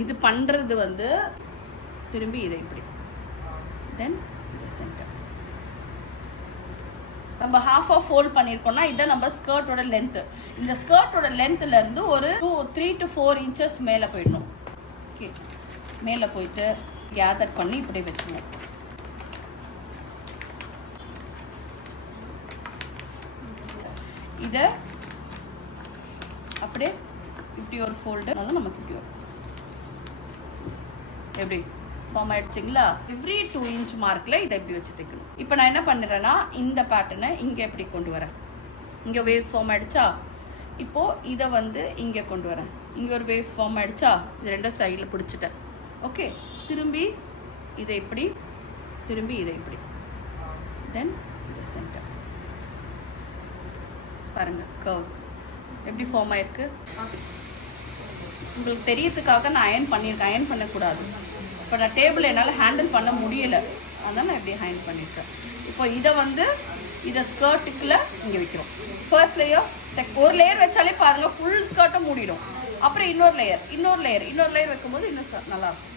இது பண்ணுறது வந்து திரும்பி இதை இப்படி தென் சென்டர். நம்ம ஹாஃபாக ஃபோல்ட் பண்ணியிருக்கோம்னா இதான் நம்ம ஸ்கர்ட்டோட லென்த்து. இந்த ஸ்கர்ட்டோட லென்த்துலேருந்து ஒரு 3 to 4 inches மேலே போயிடணும். ஓகே, மேலே போயிட்டு கேதர் பண்ணி இப்படி வச்சுக்கணும். இதை அப்படியே இப்படி ஒரு ஃபோல்டு வந்து நமக்கு இப்படி வரும். எப்படி ஃபார்ம் ஆகிடுச்சிங்களா? எவ்ரி 2 inch மார்க்கில் இதை எப்படி வச்சு தைக்கணும். இப்போ நான் என்ன பண்ணுறேன்னா இந்த பேட்டர்னை இங்கே எப்படி கொண்டு வரேன். இங்கே வேவ்ஸ் ஃபார்ம் ஆகிடுச்சா? இப்போது இதை வந்து இங்கே கொண்டு வரேன். இங்கே ஒரு வேவ்ஸ் ஃபார்ம் ஆகிடுச்சா? இது ரெண்டும் சைடில் பிடிச்சிட்டேன். ஓகே, திரும்பி இதை இப்படி, திரும்பி இதை இப்படி, தென் இந்த சென்டர். பாருங்கள் கர்வ்ஸ் எப்படி ஃபார்ம் ஆகிருக்கு. உங்களுக்கு தெரியறதுக்காக நான் அயன் பண்ணியிருக்கேன். அயன் பண்ணக்கூடாது. இப்போ நான் டேபிள் என்னால் ஹேண்டில் பண்ண முடியலை, அதனால் நான் எப்படி ஹேண்ட் பண்ணியிருக்கேன். இப்போ இதை வந்து இதை ஸ்கர்ட்டுக்குள்ளே இங்கே வைக்கிறோம். ஃபர்ஸ்ட் லேயர், ஒரு லேயர் வச்சாலே பாருங்கள் ஃபுல் ஸ்கர்ட்டை மூடிடும். அப்புறம் இன்னொரு லேயர் வைக்கும்போது இன்னும் நல்லாயிருக்கும்.